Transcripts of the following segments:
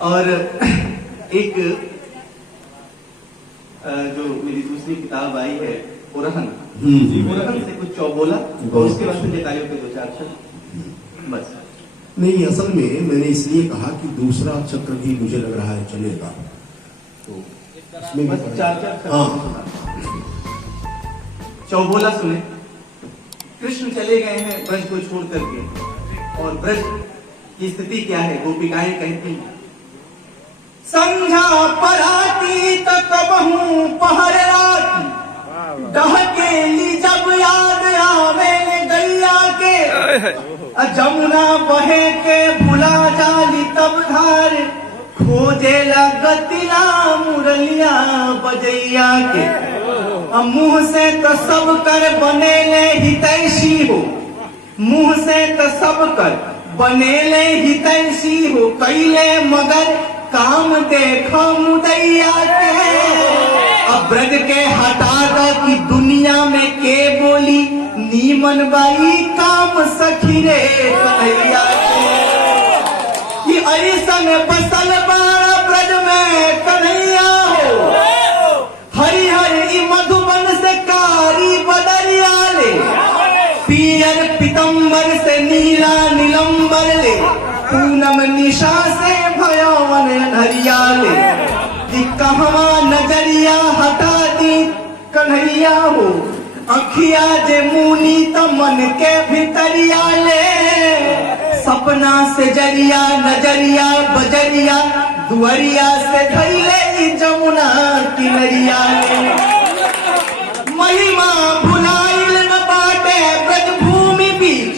और एक जो मेरी दूसरी किताब आई है उरहन, उरहन से कुछ चौबोला और उसके बाद जटायु के 2-4 अक्षर बस। नहीं, असल में मैंने इसलिए कहा कि दूसरा चक्र भी मुझे लग रहा है चलेगा, तो इसमें बस 4-4 हाँ। चौबोला सुने। कृष्ण चले गए हैं ब्रज को छोड़ करके, और ब्रज की स्थिति क्या है? गोपिकाएं कहती हैं, संझा पराती तक बहू पहर राती, डहकेली जब याद आवे गैया के, जमुना बहे के भुला जाली तब धार, खोजे लगतिला मुरलिया बजैया के। मुंह से तो सब कर बनेले हितैषी हो, मुंह से तो सब कर बनेले हितैषी हो, कैले मगर काम देखो मुदैया के। अब ब्रज के हटा दो कि दुनिया में के बोली, नीमन बाई काम सखी रे कन्हैया के। कि ऐसन बसल बाड़ा ब्रज में कन्हैया हो, हरिहर मधुबन से कारी बदरिया ले, पियर पितंबर से नीला नीलंबर ले, पूनम निशा से भयावन हरिया ले। कहवा नजरिया हटा दी कन्हैया हो, अखिया जे मुनी तो मन के भीतरिया ले, सपना से जरिया नजरिया बजरिया, दुअरिया से धैले जमुना किनरिया ले। महिमा भुलाइल न बाटे ब्रज भूमि बीच,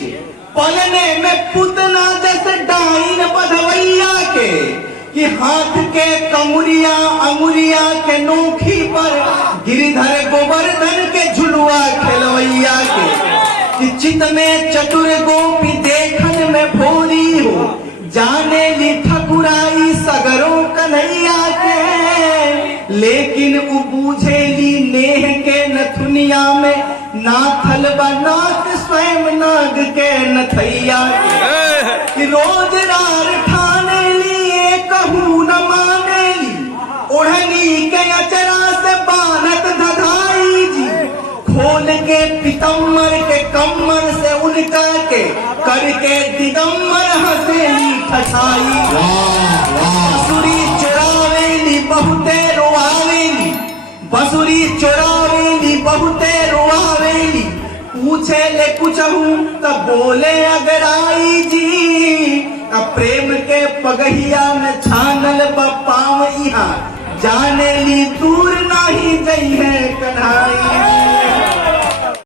पलने में पुतना जैसे डाइन बधवैया के, कि हाथ के कमुरिया अंगुरिया के नोखी पर, गिरिधर गोवर्धन के झुलुआ खेलवैया के। कि चित में चतुर गोपी देखन में भोरी हो, जाने ली ठकुराई सगरों कन्हैया के। लेकिन उ बूझेली नेह के नथुनिया में, नाथल नाथ स्वयं नाग के नथैया के। कि रोज रार ठाने लिए कहू न मानेली, ओढ़नी के अचरा से बानत धधाई जी, खोल के पितम्बर के कम्मर से उनका के, करके दिगम्बर हंसेली ठठाई। बसुरी चुरावेली बहुते रोआवेली, बसुरी चुरावेली बहुते रोआवेली, पूछे ले कुछ हूँ तब बोले अगर आई जी। अब प्रेम के पगहिया में छानल बपाव यहाँ, जाने ली दूर नहीं गई है कन्हा